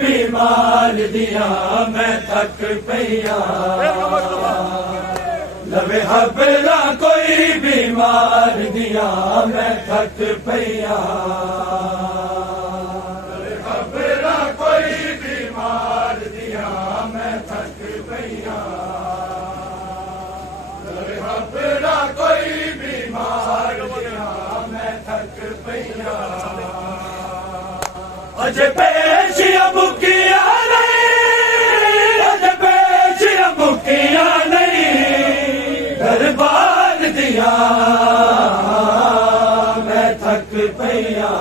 बीमार दिया मैं थक पईया लवे हबला कोई बीमार दिया मैं थक पईया लवे हबला कोई बीमार दिया मैं थक पईया लवे हबला कोई बीमार दिया मैं थक पईया अजे पेशिया मुकिया नहीं अजे पेशिया मुकिया नहीं दरबार दिया मैं थक पईया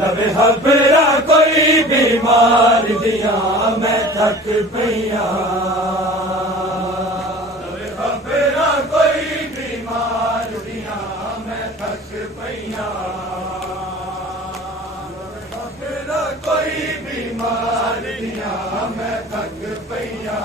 लवे हबरा कोई बीमार दिया मैं थक पईया लवे हबरा कोई बीमार दिया मैं थक पईया कोई बीमार दिया मैं थक पईया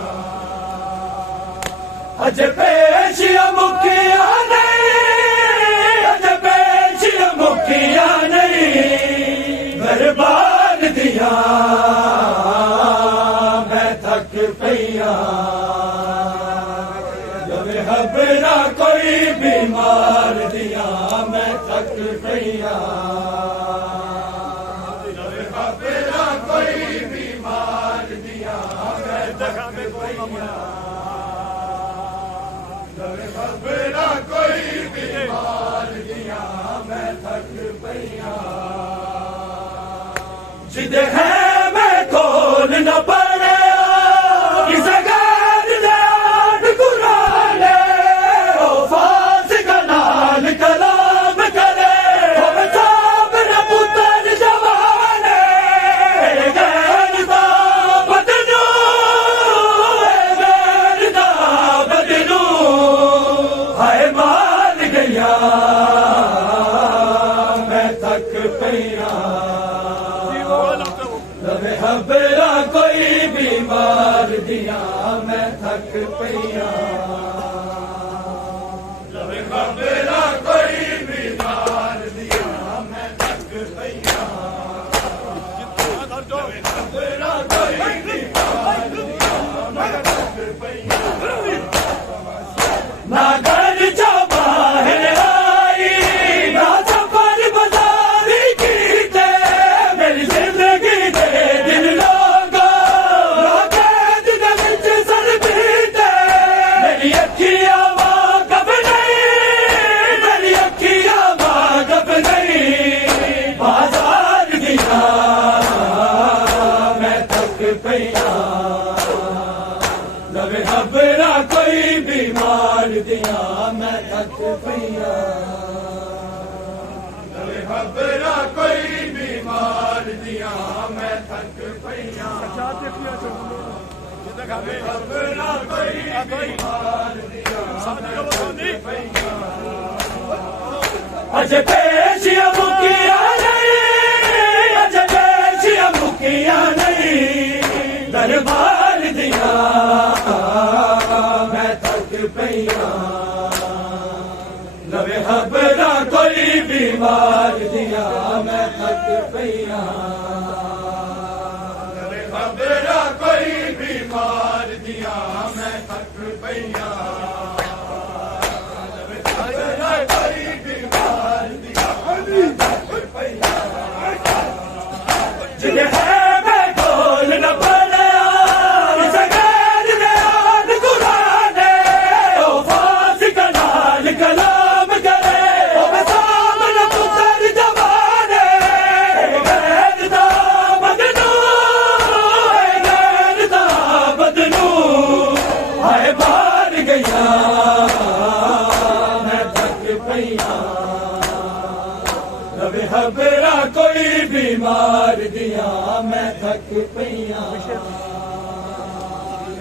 अज पेशिया मुकिया नहीं अज पेशिया मुकिया नहीं बर्बाद दिया मैं थक पईया लवे हबरा कोई बीमार दिया मैं थक पईया कोई बीमार दिया मैं थक पईया लवे हबरा कोई बीमार दिया मैं थक पईया जिद है मैं खोल न पड़े किस गाद जाट कुराने ओ फास का नाल कलाम करे ओ साब न पुत्र जवाने मैं थक पईया लवे हबरा कोई बीमार दिया मैं थक पईया लवे हबरा कोई बीमार दिया मैं थक पईया लवे हबरा कोई बीमार दिया मैं थक पईया ना घर जा बाहर आई ना सफर बाजारी कीते मेरी जिंदगी दे दिल लोगा ना कैद दे विच सर पीते मेरी अखियां वाकफ नहीं मेरी अखियां वाकफ नहीं बाजार दिया मैं थक पईया लवे हबरा कोई बीमार दिया मैं थक पईया लवे हबरा कोई बीमार दिया मैं थक पईया लवे हबरा कोई बीमार दिया मैं थक पईया अजे पेशिया मुकिया नहीं अजे पेशिया मुकिया नहीं दरबार दिया मैं थक पईया लवे हबरा कोई बीमार दिया मैं थक पईया लवे हबरा कोई बीमार दिया मैं थक पईया लवे हबरा कोई बीमार दिया मैं थक पईया जिन्हें है मैं खोल न पड़ा कलाम करे ओ साब न पुत्र जवाने गैरता बदनू गैरता बदनू हाय मार गया मैं थक पईया लवे हबरा कोई बीमार दिया मैं थक पईया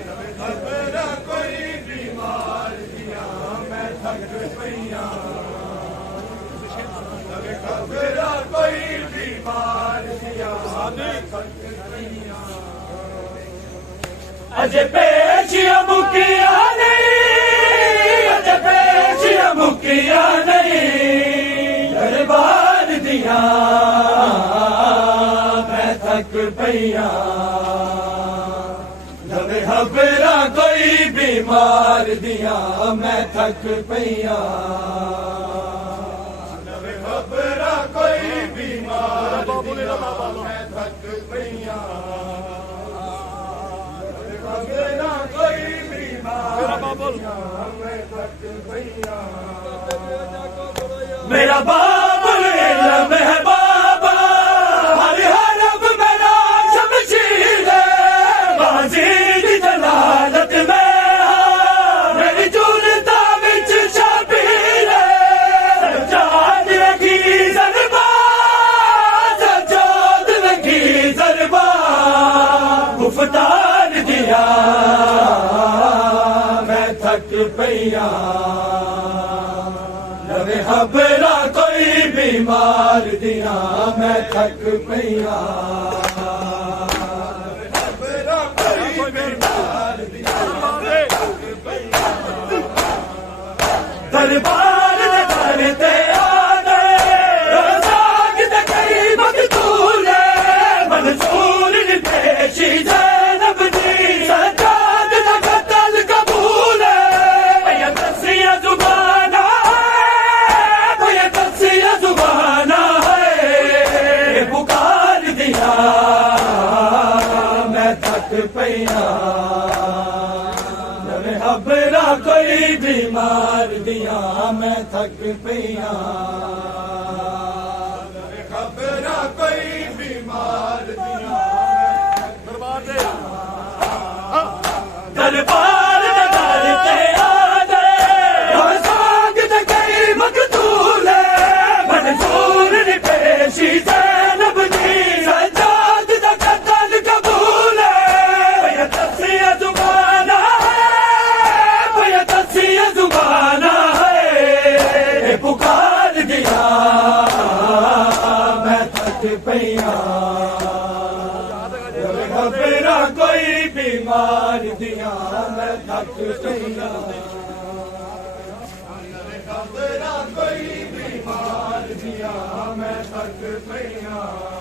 लवे हबरा कोई बीमार दिया मैं थक पईया लवे हबरा कोई बीमार दिया मैं थक पईया अजे पेशिया मुकिया नहीं अजे पेशिया मुकिया नहीं दरबार दिया मैं थक पईयां नवे खबरां कोई बीमार दियां मैं थक पईयां नवे खबरां कोई बीमार दियां मैं थक पईयां नवे खबरां कोई बीमार दियां मैं थक पईयां मेरा बाबुल इल्म है बाबा हर हरफ मेरा शमशीर बाजी दी जलालत में मेरी जुलता विच शबीर सजाद रखी ज़रबा सजाद रखी ज़रबा गुफ्तार दिया मैं थक पईयां नवे खबरां कोई बीमार दियां मैं थक पईयां नवे खबरां कोई बीमार दियां मैं थक पईयां दरबार दे घर ते आने रज़ाक दे कई मकतूल मंसूर दी पेशी ज़ैनब दी सजाद दा कत्ल कबूल भैया दसिया जुबाना जुबाना है पुकार दिया मैं थक पईयां नवे खबरां कोई बीमार दियां मैं थक पईयां नवे खबरां कोई बीमार दियां दरबार दे घर ते आने रज़ाक दे कई मकतूल मंसूर दी पेशी ज़ैनब दी सजाद दा कत्ल कबूल भैया दसिया जुबाना भैया दसिया जुबाना है पुकार दिया मैं थक पईयां नवे खबरां कोई बीमार दियां मैं थक पईयां नवे खबरां कोई बीमार दियां मैं थक पईयां